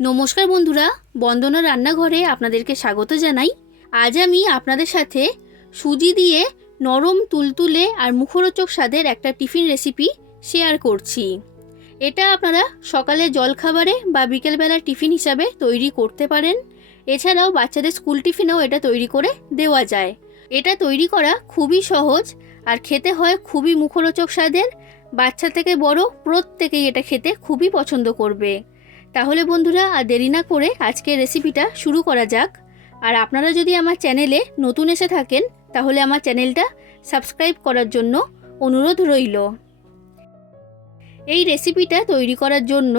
নমস্কার বন্ধুরা, বন্দনা রান্নাঘরে আপনাদেরকে স্বাগত জানাই। আজ আমি আপনাদের সাথে সুজি দিয়ে নরম তুলতুলে আর মুখরোচক স্বাদের একটা টিফিন রেসিপি শেয়ার করছি। এটা আপনারা সকালে জলখাবারে বা বিকেলবেলার টিফিন হিসাবে তৈরি করতে পারেন। এছাড়াও বাচ্চাদের স্কুল টিফিনেও এটা তৈরি করে দেওয়া যায়। এটা তৈরি করা খুবই সহজ আর খেতে হয় খুবই মুখরোচক স্বাদের। বাচ্চা থেকে বড় প্রত্যেকেই এটা খেতে খুবই পছন্দ করবে। তাহলে বন্ধুরা আর দেরি না করে আজকের রেসিপিটা শুরু করা যাক। আর আপনারা যদি আমার চ্যানেলে নতুন এসে থাকেন, তাহলে আমার চ্যানেলটা সাবস্ক্রাইব করার জন্য অনুরোধ রইল। এই রেসিপিটা তৈরি করার জন্য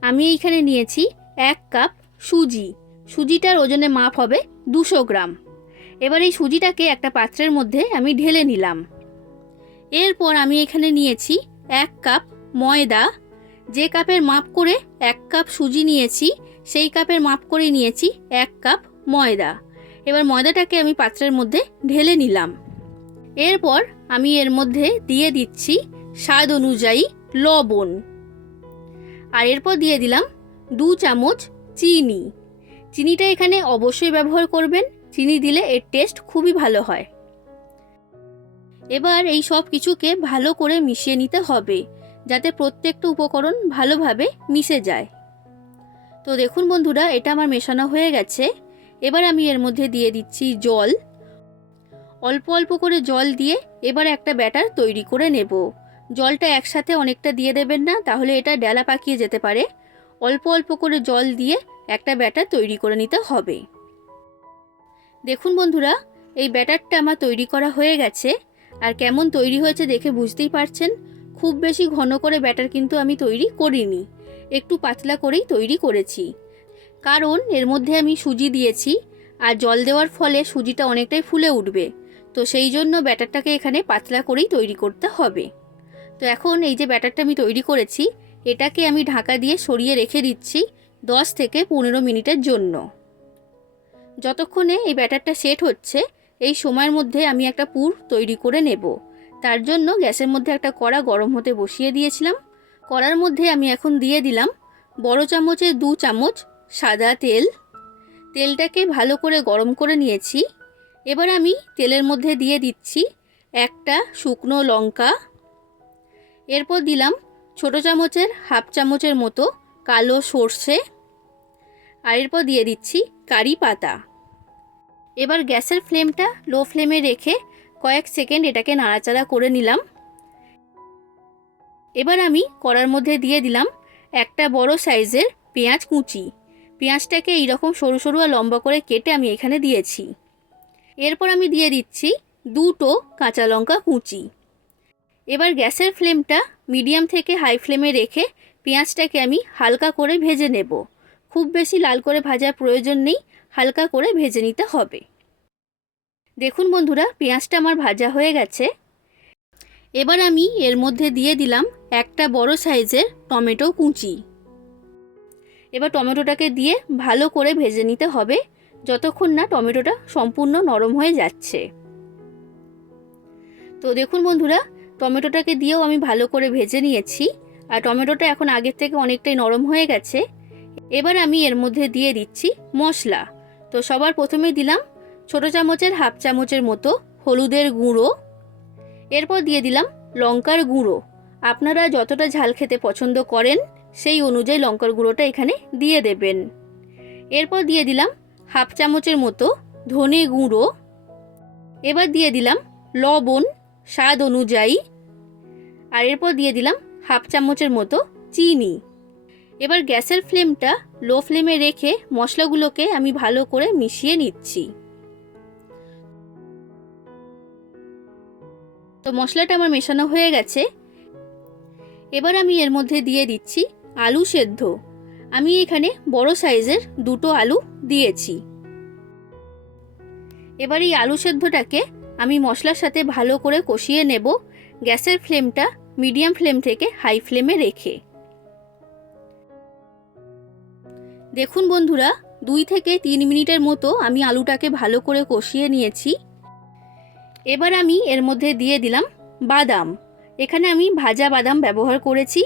আমি এইখানে নিয়েছি এক কাপ সুজি। সুজিটার ওজনে মাপ হবে দুশো গ্রাম। এবার এই সুজিটাকে একটা পাত্রের মধ্যে আমি ঢেলে নিলাম। এরপর আমি এখানে নিয়েছি এক কাপ ময়দা যে কাপের মাপ করে এক কাপ সুজি নিয়েছি, সেই কাপের মাপ করে নিয়েছি এক কাপ ময়দা। এবার ময়দাটাকে আমি পাত্রের মধ্যে ঢেলে নিলাম। এরপর আমি এর মধ্যে দিয়ে দিচ্ছি স্বাদ অনুযায়ী লবণ। আর এরপর দিয়ে দিলাম দু চামচ চিনি। চিনিটা এখানে অবশ্যই ব্যবহার করবেন, চিনি দিলে এর টেস্ট খুবই ভালো হয়। এবার এই সব কিছুকে ভালো করে মিশিয়ে নিতে হবে। যাতে প্রত্যেকটা উপকরণ ভালোভাবে মিশে যায়। তো দেখুন বন্ধুরা, এটা আমার মেশানো হয়ে গেছে। এবার আমি এর মধ্যে দিয়ে দিচ্ছি জল। অল্প অল্প করে জল দিয়ে এবার একটা ব্যাটার তৈরি করে নেব। জলটা একসাথে অনেকটা দিয়ে দেবেন না, তাহলে এটা ডেলা পাকিয়ে যেতে পারে। অল্প অল্প করে জল দিয়ে একটা ব্যাটার তৈরি করে নিতে হবে। দেখুন বন্ধুরা, এই ব্যাটারটা আমার তৈরি করা হয়ে গেছে। আর কেমন তৈরি হয়েছে দেখে বুঝতেই পারছেন। খুব বেশি ঘন করে ব্যাটার কিন্তু আমি তৈরি করিনি। একটু পাতলা করেই তৈরি করেছি। কারণ এর মধ্যে আমি সুজি দিয়েছি আর জল দেওয়ার ফলে সুজিটা অনেকটাই ফুলে উঠবে। তো সেই জন্য ব্যাটারটাকে এখানে পাতলা করেই তৈরি করতে হবে। তো এখন এই যে ব্যাটারটা আমি তৈরি করেছি, এটাকে আমি ঢাকা দিয়ে সরিয়ে রেখে দিচ্ছি দশ থেকে পনেরো মিনিটের জন্য। যতক্ষণে এই ব্যাটারটা সেট হচ্ছে, এই সময়ের মধ্যে আমি একটা পুর তৈরি করে নেব। তার জন্য গ্যাসের মধ্যে একটা কড়া গরম হতে বসিয়ে দিয়েছিলাম। কড়ার মধ্যে আমি এখন দিয়ে দিলাম বড় চামচে দু চামচ সাদা তেল। তেলটাকে ভালো করে গরম করে নিয়েছি। এবার আমি তেলের মধ্যে দিয়ে দিচ্ছি একটা শুকনো লঙ্কা। এরপর দিলাম ছোট চামচের হাফ চামচের মতো কালো সর্ষে। আর এরপর দিয়ে দিচ্ছি কারি পাতা। এবার গ্যাসের ফ্লেমটা লো ফ্লেমে রেখে কয়েক সেকেন্ড এটাকে নাড়াচাড়া করে নিলাম। এবার আমি কড়ার মধ্যে দিয়ে দিলাম একটা বড় সাইজের পেঁয়াজ কুচি। পেঁয়াজটাকে এইরকম সরু সরু আর লম্বা করে কেটে আমি এখানে দিয়েছি। এরপর আমি দিয়ে দিচ্ছি দুটো কাঁচা লঙ্কা কুচি। এবার গ্যাসের ফ্লেমটা মিডিয়াম থেকে হাই ফ্লেমে রেখে পেঁয়াজটাকে আমি হালকা করে ভেজে নেব। খুব বেশি লাল করে ভাজার প্রয়োজন নেই, হালকা করে ভেজে নিতে হবে। দেখুন বন্ধুরা, পেঁয়াজটা আমার ভাজা হয়ে গেছে। এবার আমি এর মধ্যে দিয়ে দিলাম একটা বড় সাইজের টমেটো কুচি। এবার টমেটোটাকে দিয়ে ভালো করে ভেজে নিতে হবে, যতক্ষণ না টমেটোটা সম্পূর্ণ নরম হয়ে যাচ্ছে। তো দেখুন বন্ধুরা, টমেটোটাকে দিয়েও আমি ভালো করে ভেজে নিয়েছি, আর টমেটোটা এখন আগের থেকে অনেকটাই নরম হয়ে গেছে। এবার আমি এর মধ্যে দিয়ে দিচ্ছি মশলা। তো সবার প্রথমে দিলাম ছোটো চামচের হাফ চামচের মতো হলুদের গুঁড়ো। এরপর দিয়ে দিলাম লঙ্কার গুঁড়ো। আপনারা যতটা ঝাল খেতে পছন্দ করেন, সেই অনুযায়ী লঙ্কার গুঁড়োটা এখানে দিয়ে দেবেন। এরপর দিয়ে দিলাম হাফ চামচের মতো ধনে গুঁড়ো। এবার দিয়ে দিলাম লবণ স্বাদ অনুযায়ী। আর এরপর দিয়ে দিলাম হাফ চামচের মতো চিনি। এবার গ্যাসের ফ্লেমটা লো ফ্লেমে রেখে মশলাগুলোকে আমি ভালো করে মিশিয়ে নিচ্ছি। তো মশলাটা আমার মেশানো হয়ে গেছে। এবার আমি এর মধ্যে দিয়ে দিচ্ছি আলু সেদ্ধ। আমি এখানে বড় সাইজের দুটো আলু দিয়েছি। এবার এই আলু সেদ্ধটাকে আমি মশলার সাথে ভালো করে কষিয়ে নেব। গ্যাসের ফ্লেমটা মিডিয়াম ফ্লেম থেকে হাই ফ্লেমে রেখে। দেখুন বন্ধুরা, দুই থেকে তিন মিনিটের মতো আমি আলুটাকে ভালো করে কষিয়ে নিয়েছি। এবার আমি এর মধ্যে দিয়ে দিলাম বাদাম। এখানে আমি ভাজা বাদাম ব্যবহার করেছি।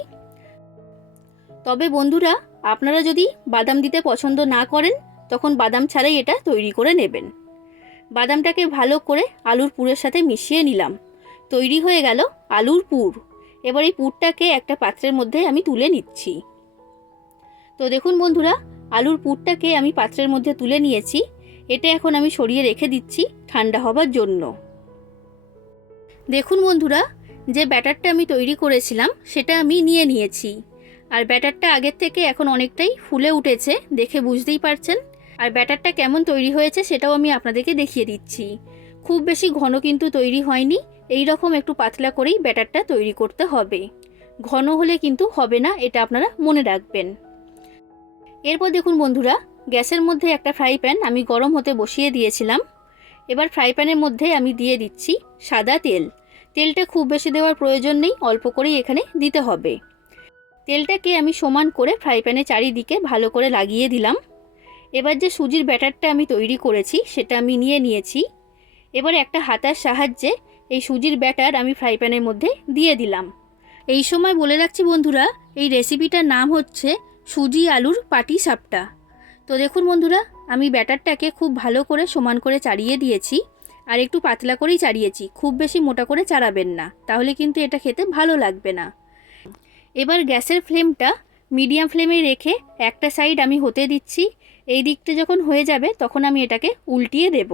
তবে বন্ধুরা, আপনারা যদি বাদাম দিতে পছন্দ না করেন, তখন বাদাম ছাড়াই এটা তৈরি করে নেবেন। বাদামটাকে ভালো করে আলুর পুরের সাথে মিশিয়ে নিলাম। তৈরি হয়ে গেল আলুর পুর। এবার এই পুরটাকে একটা পাত্রের মধ্যে আমি তুলে নিচ্ছি। তো দেখুন বন্ধুরা, আলুর পুরটাকে আমি পাত্রের মধ্যে তুলে নিয়েছি। এটা এখন আমি সরিয়ে রেখে দিচ্ছি ঠান্ডা হবার জন্য। দেখুন বন্ধুরা, যে ব্যাটারটা আমি তৈরি করেছিলাম, সেটা আমি নিয়ে নিয়েছি। আর ব্যাটারটা আগের থেকে এখন অনেকটাই ফুলে উঠেছে, দেখে বুঝতেই পারছেন। আর ব্যাটারটা কেমন তৈরি হয়েছে, সেটাও আমি আপনাদেরকে দেখিয়ে দিচ্ছি। খুব বেশি ঘন কিন্তু তৈরি হয়নি, এই রকম একটু পাতলা করেই ব্যাটারটা তৈরি করতে হবে। ঘন হলে কিন্তু হবে না, এটা আপনারা মনে রাখবেন। এরপর দেখুন বন্ধুরা, গ্যাসের মধ্যে একটা ফ্রাই প্যান আমি গরম হতে বসিয়ে দিয়েছিলাম। এবার ফ্রাই প্যানের মধ্যে আমি দিয়ে দিচ্ছি সাদা তেল। তেলটা খুব বেশি দেওয়ার প্রয়োজন নেই, অল্প করেই এখানে দিতে হবে। তেলটাকে আমি সমান করে ফ্রাই প্যানে চারিদিকে ভালো করে লাগিয়ে দিলাম। এবার যে সুজির ব্যাটারটা আমি তৈরি করেছি, সেটা আমি নিয়ে নিয়েছি। এবার একটা হাতার সাহায্যে এই সুজির ব্যাটার আমি ফ্রাই প্যানের মধ্যে দিয়ে দিলাম। এই সময় বলে রাখছি বন্ধুরা, এই রেসিপিটার নাম হচ্ছে সুজি আলুর পাটি সাপটা। তো দেখুন বন্ধুরা আমি ব্যাটারটাকে খুব ভালো করে সমান করে চাড়িয়ে দিয়েছি, আর একটু পাতলা করেই চাড়িয়েছি, খুব বেশি মোটা করে চাড়াবেন না, তাহলে কিন্তু এটা খেতে ভালো লাগবে না। এবার গ্যাসের ফ্লেমটা মিডিয়াম ফ্লেমে রেখে একটা সাইড আমি হতে দিচ্ছি, এই দিকটা যখন হয়ে যাবে তখন আমি এটাকে উল্টিয়ে দেব।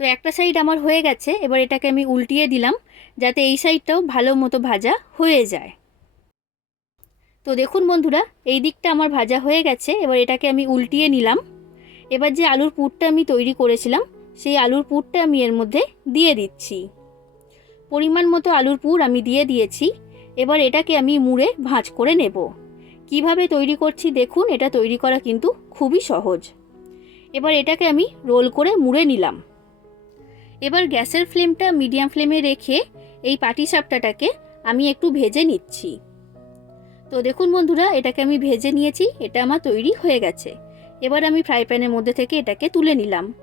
তো একটা সাইড আমার হয়ে গেছে, এবার এটাকে আমি উল্টিয়ে দিলাম, যাতে এই সাইডটাও ভালো মতো ভাজা হয়ে যায়। তো দেখুন বন্ধুরা, এই দিকটা আমার ভাজা হয়ে গেছে, এবার এটাকে আমি উল্টিয়ে নিলাম। এবার যে আলুর পুরটা আমি তৈরি করেছিলাম, সেই আলুর পুরটা আমি এর মধ্যে দিয়ে দিচ্ছি। পরিমাণ মতো আলুর পুর আমি দিয়ে দিয়েছি, এবার এটাকে আমি মুড়ে ভাঁজ করে নেব। কীভাবে তৈরি করছি দেখুন, এটা তৈরি করা কিন্তু খুবই সহজ। এবার এটাকে আমি রোল করে মুড়ে নিলাম। এবার গ্যাসের ফ্লেমটা মিডিয়াম ফ্লেমে রেখে এই পাটি সাপটাটাকে আমি একটু ভেজে নিচ্ছি। তো দেখুন বন্ধুরা, এটাকে আমি ভেজে নিয়েছি, এটা আমার তৈরি হয়ে গেছে। এবার আমি ফ্রাই প্যানের মধ্যে থেকে এটাকে তুলে নিলাম।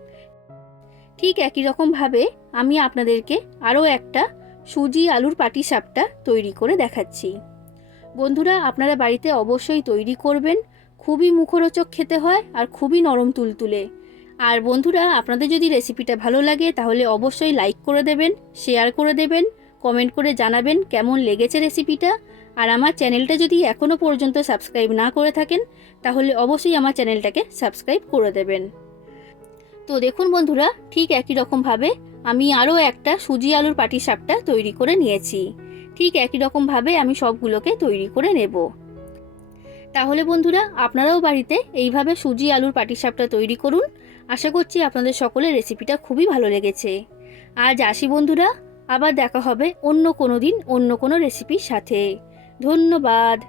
ঠিক একই রকমভাবে আমি আপনাদেরকে আরও একটা সুজি আলুর পাটি সাপটা তৈরি করে দেখাচ্ছি। বন্ধুরা, আপনারা বাড়িতে অবশ্যই তৈরি করবেন, খুবই মুখরোচক খেতে হয় আর খুবই নরম তুলতুলে। আর বন্ধুরা, আপনাদের যদি রেসিপিটা ভালো লাগে, তাহলে অবশ্যই লাইক করে দেবেন, শেয়ার করে দেবেন, কমেন্ট করে জানাবেন কেমন লেগেছে রেসিপিটা। আর আমার চ্যানেলটা যদি এখনও পর্যন্ত সাবস্ক্রাইব না করে থাকেন, তাহলে অবশ্যই আমার চ্যানেলটাকে সাবস্ক্রাইব করে দেবেন। তো দেখুন বন্ধুরা, ঠিক একই রকমভাবে আমি আরও একটা সুজি আলুর পাটিসাপটা তৈরি করে নিয়েছি। ঠিক একই রকমভাবে আমি সবগুলোকে তৈরি করে নেব। তাহলে বন্ধুরা, আপনারাও বাড়িতে এইভাবে সুজি আলুর পাটিসাপটা তৈরি করুন। আশা করছি আপনাদের সকলের রেসিপিটা খুবই ভালো লেগেছে। আজ আসি বন্ধুরা, আবার দেখা হবে অন্য কোনো দিন অন্য কোনো রেসিপির সাথে। ধন্যবাদ।